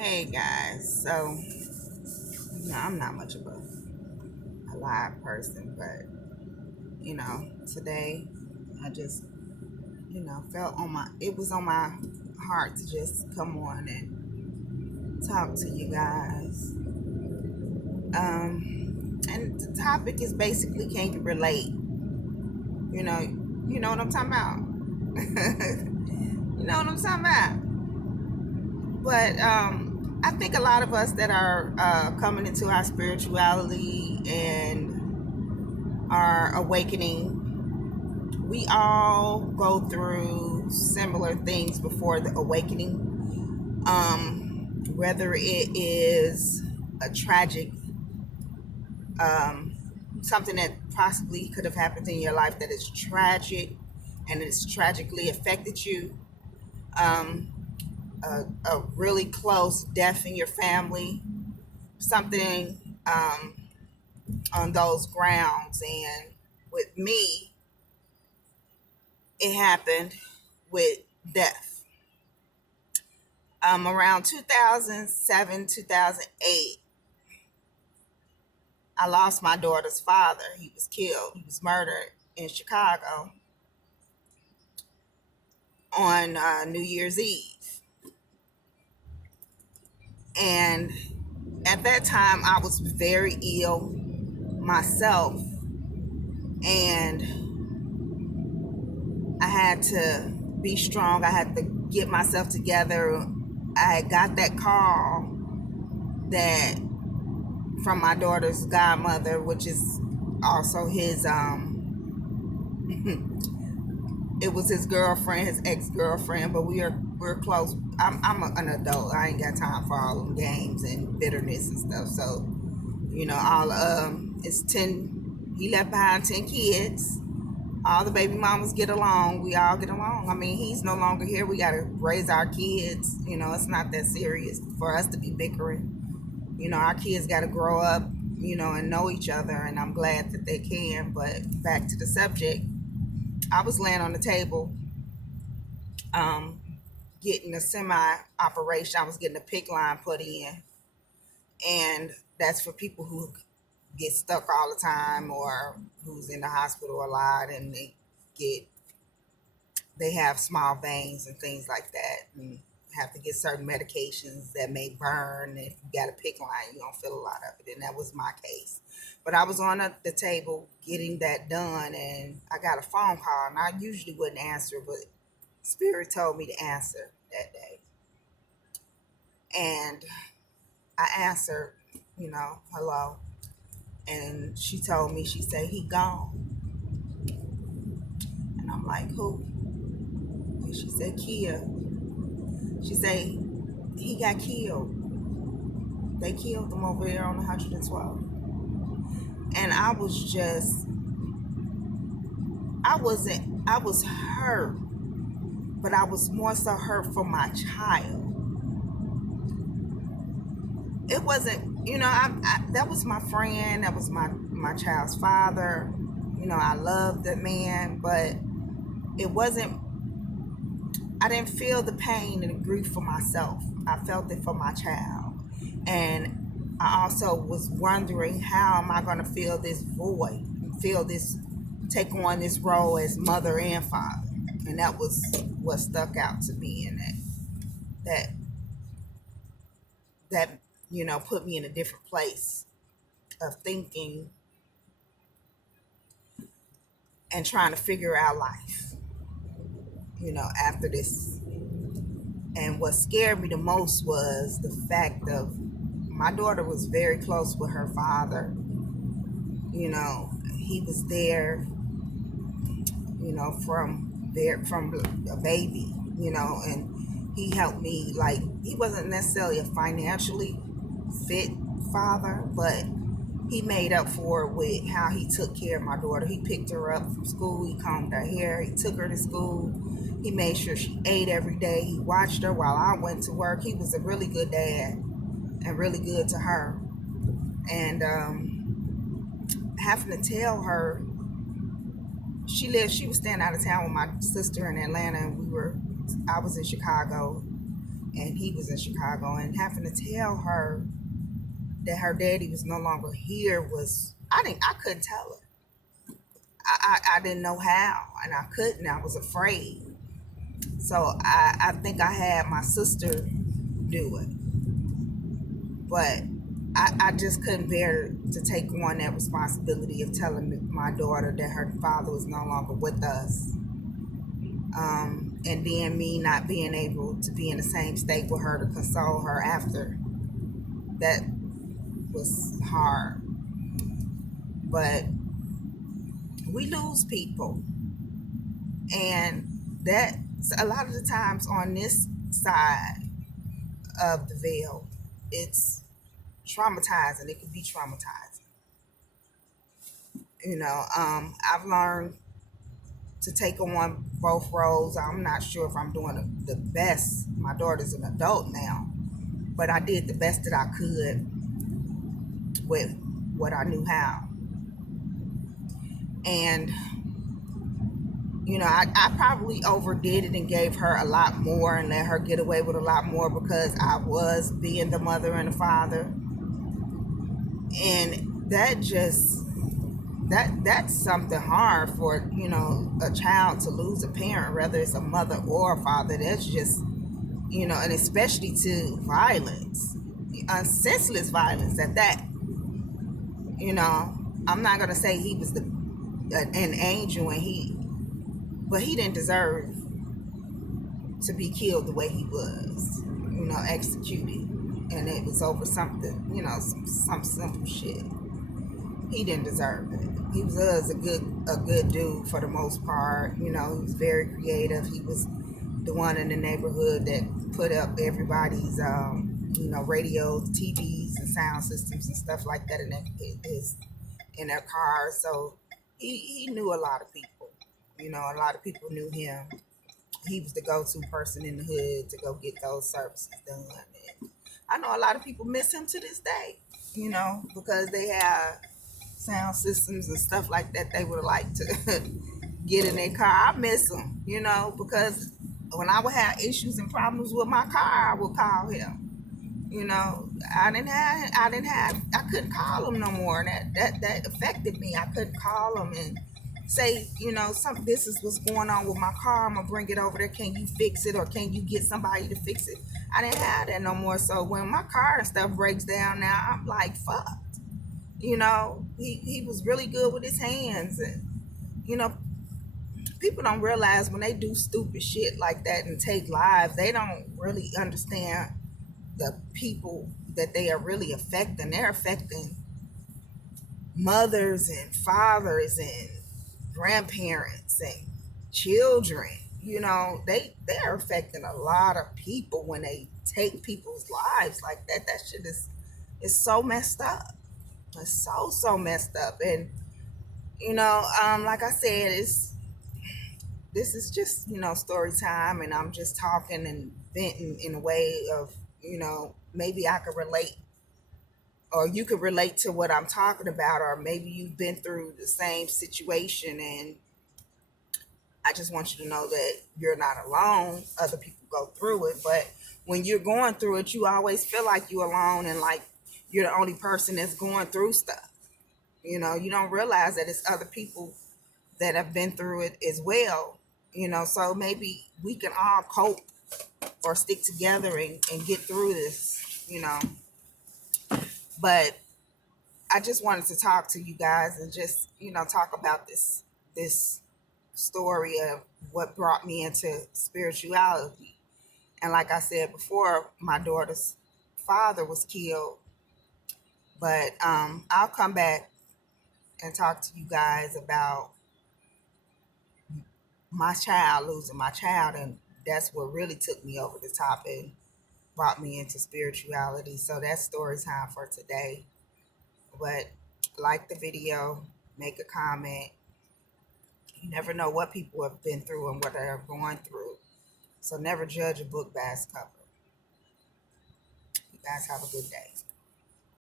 Hey guys, so I'm not much of a live person, but today I just felt it was on my heart to just come on and talk to you guys. And the topic is basically, can you relate? You know what I'm talking about. You know what I'm talking about. But I think a lot of us that are coming into our spirituality and are awakening, we all go through similar things before the awakening. Whether it is a tragic, um, something that possibly could have happened in your life that is tragic and it's tragically affected you, um, a really close death in your family, something on those grounds. And with me, it happened with death. Around 2007, 2008, I lost my daughter's father. He was killed. He was murdered in Chicago on New Year's Eve. And at that time, I was very ill myself. And I had to be strong. I had to get myself together. I had got that call that from my daughter's godmother, which is also his it was his girlfriend, his ex-girlfriend, but we're close. I'm an adult. I ain't got time for all them games and bitterness and stuff. So, all it's 10. He left behind 10 kids. All the baby mamas get along. We all get along. I mean, he's no longer here. We got to raise our kids. It's not that serious for us to be bickering. Our kids got to grow up, and know each other. And I'm glad that they can. But back to the subject, I was laying on the table, um, getting a semi operation. I was getting a PIC line put in. And that's for people who get stuck all the time or who's in the hospital a lot and they have small veins and things like that and have to get certain medications that may burn. If you got a PIC line, you don't feel a lot of it. And that was my case. But I was on the table getting that done and I got a phone call and I usually wouldn't answer, but Spirit told me to answer that day. And I answered, hello. And she told me, she said, he gone. And I'm like, who? And she said, Kia. She said, he got killed. They killed him over there on 112. And I was hurt, but I was more so hurt for my child. It wasn't, that was my friend. That was my child's father. I loved that man, but it wasn't, I didn't feel the pain and the grief for myself. I felt it for my child. And I also was wondering, how am I going to fill this void, take on this role as mother and father? And that was what stuck out to me, and that that put me in a different place of thinking and trying to figure out life, after this. And what scared me the most was the fact of my daughter was very close with her father. He was there, from a baby, and he helped me. Like, he wasn't necessarily a financially fit father, but he made up for it with how he took care of my daughter. He picked her up from school, he combed her hair, he took her to school, he made sure she ate every day, he watched her while I went to work. He was a really good dad and really good to her. And having to tell her, she was staying out of town with my sister in Atlanta, and I was in Chicago, and he was in Chicago, and having to tell her that her daddy was no longer here was, I couldn't tell her. I didn't know how, and I couldn't. I was afraid. So I think I had my sister do it, but I just couldn't bear to take on that responsibility of telling my daughter that her father was no longer with us. And then me not being able to be in the same state with her to console her after. That was hard. But we lose people. And that's a lot of the times on this side of the veil, it's traumatizing. It can be traumatizing. I've learned to take on both roles. I'm not sure if I'm doing the best. My daughter's an adult now, but I did the best that I could with what I knew how. And, I probably overdid it and gave her a lot more and let her get away with a lot more because I was being the mother and the father. And that's something hard for, a child to lose a parent, whether it's a mother or a father. That's just, and especially to violence, senseless violence at that. I'm not gonna say he was an angel, but he didn't deserve to be killed the way he was, executed, and it was over something, some simple shit. He didn't deserve it. He was a good dude for the most part. He was very creative. He was the one in the neighborhood that put up everybody's radios, TVs, and sound systems and stuff like that in their cars. So he knew a lot of people. A lot of people knew him. He was the go-to person in the hood to go get those services done. And I know a lot of people miss him to this day. Because they have sound systems and stuff like that they would like to get in their car. I miss him, because when I would have issues and problems with my car, I would call him. I couldn't call him no more. That affected me. I couldn't call him and say, this is what's going on with my car. I'm gonna bring it over there. Can you fix it, or can you get somebody to fix it? I didn't have that no more. So when my car and stuff breaks down now, I'm like, fuck. He was really good with his hands, and people don't realize when they do stupid shit like that and take lives, they don't really understand the people that they are really affecting. They're affecting mothers and fathers and grandparents and children. They're affecting a lot of people when they take people's lives like that. That shit is so messed up. It's so messed up. And like I said, this is just story time, and I'm just talking and venting in a way of maybe I could relate, or you could relate to what I'm talking about, or maybe you've been through the same situation, and I just want you to know that you're not alone. Other people go through it, but when you're going through it, you always feel like you're alone and like you're the only person that's going through stuff. You don't realize that it's other people that have been through it as well. So maybe we can all cope or stick together and get through this. But I just wanted to talk to you guys and just talk about this story of what brought me into spirituality. And like I said before, my daughter's father was killed, but I'll come back and talk to you guys about my child, losing my child, and that's what really took me over the top and brought me into spirituality. So that's story time for today. But like the video, make a comment. You never know what people have been through and what they're going through. So never judge a book by its cover. You guys have a good day.